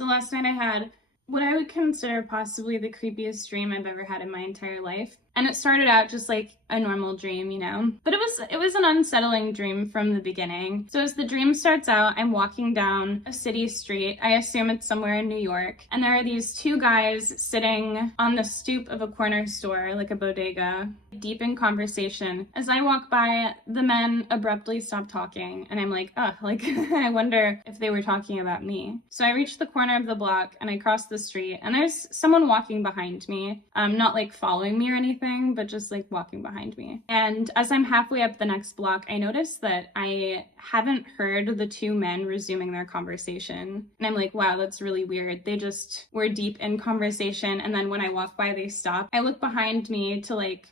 So last night I had what I would consider possibly the creepiest dream I've ever had in my entire life. And it started out just like a normal dream, you know, but it was an unsettling dream from the beginning. So as the dream starts out, I'm walking down a city street. I assume it's somewhere in New York. And there are these two guys sitting on the stoop of a corner store, like a bodega, deep in conversation. As I walk by, the men abruptly stop talking. And I'm like, oh, like, I wonder if they were talking about me. So I reach the corner of the block and I cross the street and there's someone walking behind me, not like following me or anything, but just like walking behind me. And as I'm halfway up the next block, I notice that I haven't heard the two men resuming their conversation. And I'm like, wow, that's really weird. They just were deep in conversation. And then when I walk by, they stop. I look behind me to like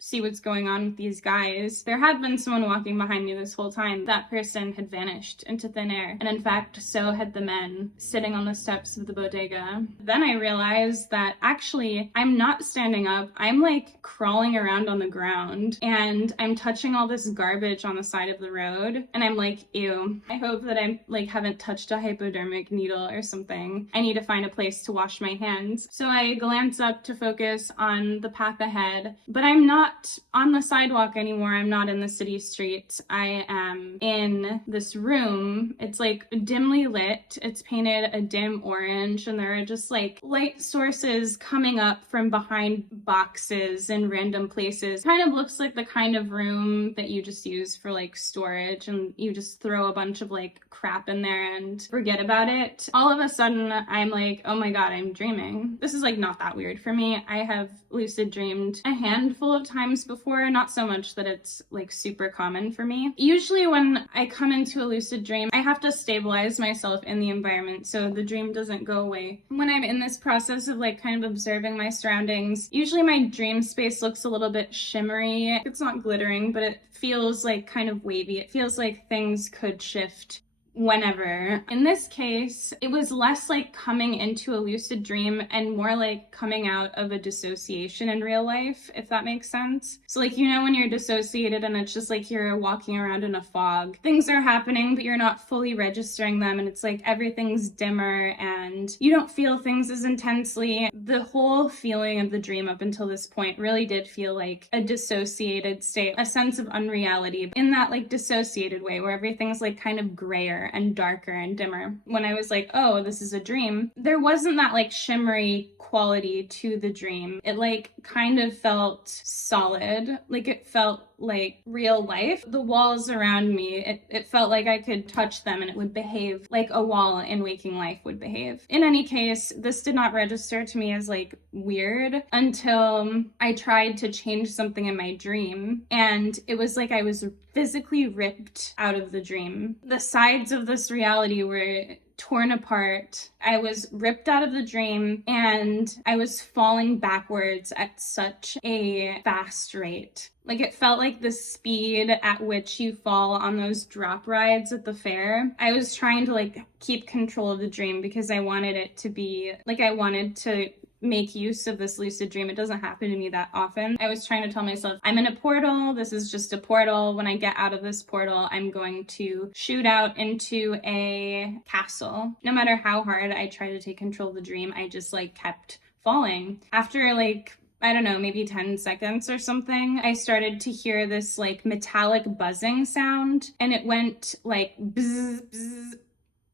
see what's going on with these guys. There had been someone walking behind me this whole time. That person had vanished into thin air. And in fact, so had the men sitting on the steps of the bodega. Then I realized that actually I'm not standing up. I'm like crawling around on the ground and I'm touching all this garbage on the side of the road. And I'm like, ew, I hope that I like haven't touched a hypodermic needle or something. I need to find a place to wash my hands. So I glance up to focus on the path ahead, but I'm not on the sidewalk anymore. I'm not in the city streets. I am in this room. It's like dimly lit. It's painted a dim orange and there are just like light sources coming up from behind boxes and random places. Kind of looks like the kind of room that you just use for like storage and you just throw a bunch of like crap in there and forget about it. All of a sudden I'm like, oh my God, I'm dreaming. This is like not that weird for me. I have lucid dreamed a handful of times before, not so much that it's like super common for me. Usually when I come into a lucid dream, I have to stabilize myself in the environment so the dream doesn't go away. When I'm in this process of like kind of observing my surroundings, usually my dream space looks a little bit shimmery. It's not glittering, but it feels like kind of wavy. It feels like things could shift whenever. In this case, it was less like coming into a lucid dream and more like coming out of a dissociation in real life, if that makes sense. So like, you know, when you're dissociated and it's just like you're walking around in a fog, things are happening, but you're not fully registering them. And it's like everything's dimmer and you don't feel things as intensely. The whole feeling of the dream up until this point really did feel like a dissociated state, a sense of unreality in that like dissociated way where everything's like kind of grayer and darker and dimmer. When I was like, oh, this is a dream, there wasn't that like shimmery quality to the dream. It like kind of felt solid, like it felt like real life. The walls around me, it felt like I could touch them and it would behave like a wall in waking life would behave. In any case, this did not register to me as like weird until I tried to change something in my dream and it was like I was physically ripped out of the dream. The sides of this reality were torn apart. I was ripped out of the dream and I was falling backwards at such a fast rate. Like it felt like the speed at which you fall on those drop rides at the fair. I was trying to like keep control of the dream because I wanted it to be like I wanted to make use of this lucid dream. It doesn't happen to me that often. I was trying to tell myself, I'm in a portal. This is just a portal. When I get out of this portal, I'm going to shoot out into a castle. No matter how hard I tried to take control of the dream, I just like kept falling. After like, I don't know, maybe 10 seconds or something, I started to hear this like metallic buzzing sound and it went like bzz, bzz,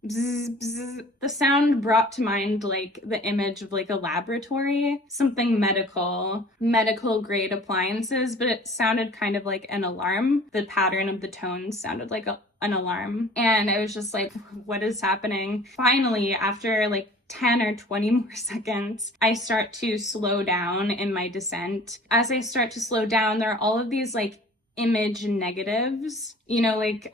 bzz, bzz. The sound brought to mind like the image of like a laboratory, something medical grade appliances, but it sounded kind of like an alarm. The pattern of the tones sounded like an alarm. And I was just like, what is happening? Finally, after like 10 or 20 more seconds, I start to slow down in my descent. As I start to slow down, there are all of these like image negatives, you know, like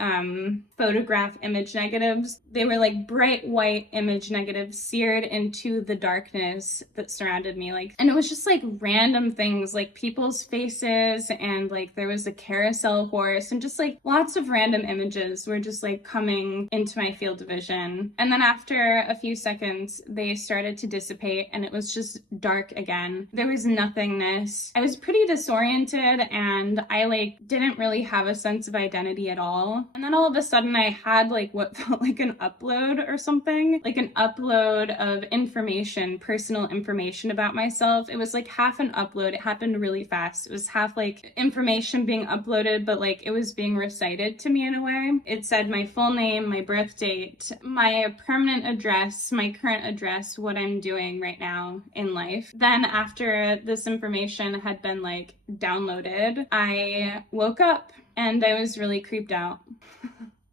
photograph image negatives. They were like bright white image negatives seared into the darkness that surrounded me. Like, and it was just like random things, like people's faces, and like there was a carousel horse, and just like lots of random images were just like coming into my field of vision. And then after a few seconds, they started to dissipate and it was just dark again. There was nothingness. I was pretty disoriented and I like didn't really have a sense of identity happy at all. And then all of a sudden I had like what felt like an upload or something, like an upload of information, personal information about myself. It was like half an upload. It happened really fast. It was half like information being uploaded, but like it was being recited to me in a way. It said my full name, my birth date, my permanent address, my current address, what I'm doing right now in life. Then after this information had been like downloaded, I woke up and I was really creeped out.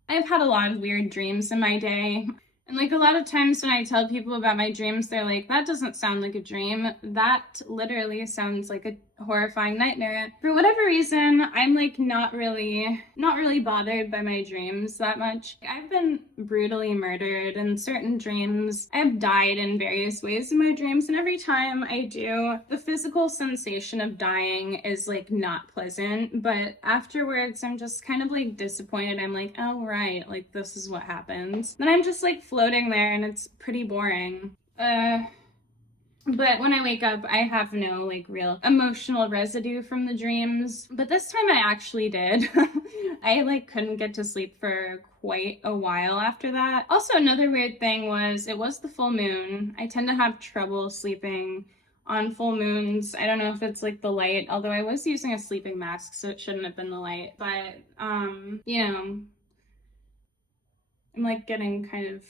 I've had a lot of weird dreams in my day. And like a lot of times when I tell people about my dreams, they're like, that doesn't sound like a dream. That literally sounds like a horrifying nightmare. For whatever reason, I'm like not really bothered by my dreams that much. I've been brutally murdered in certain dreams. I've died in various ways in my dreams, and every time I do, the physical sensation of dying is like not pleasant, but afterwards I'm just kind of like disappointed. I'm like, oh right, like this is what happens. Then I'm just like floating there and it's pretty boring. But when I wake up, I have no like real emotional residue from the dreams. But this time I actually did. I like couldn't get to sleep for quite a while after that. Also, another weird thing was it was the full moon. I tend to have trouble sleeping on full moons. I don't know if it's like the light, although I was using a sleeping mask, so it shouldn't have been the light. But, you know, I'm like getting kind of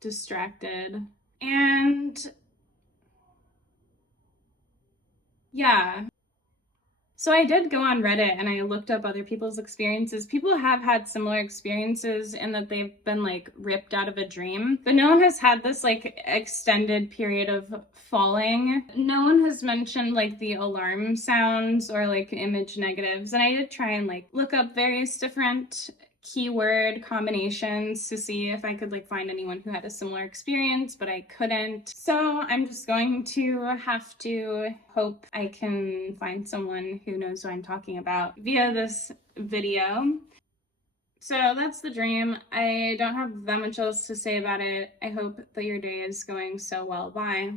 distracted. And yeah. So I did go on Reddit and I looked up other people's experiences. People have had similar experiences in that they've been like ripped out of a dream, but no one has had this like extended period of falling. No one has mentioned like the alarm sounds or like image negatives. And I did try and like look up various different keyword combinations to see if I could like find anyone who had a similar experience, but I couldn't. So I'm just going to have to hope I can find someone who knows what I'm talking about via this video. So that's the dream. I don't have that much else to say about it. I hope that your day is going so well. Bye.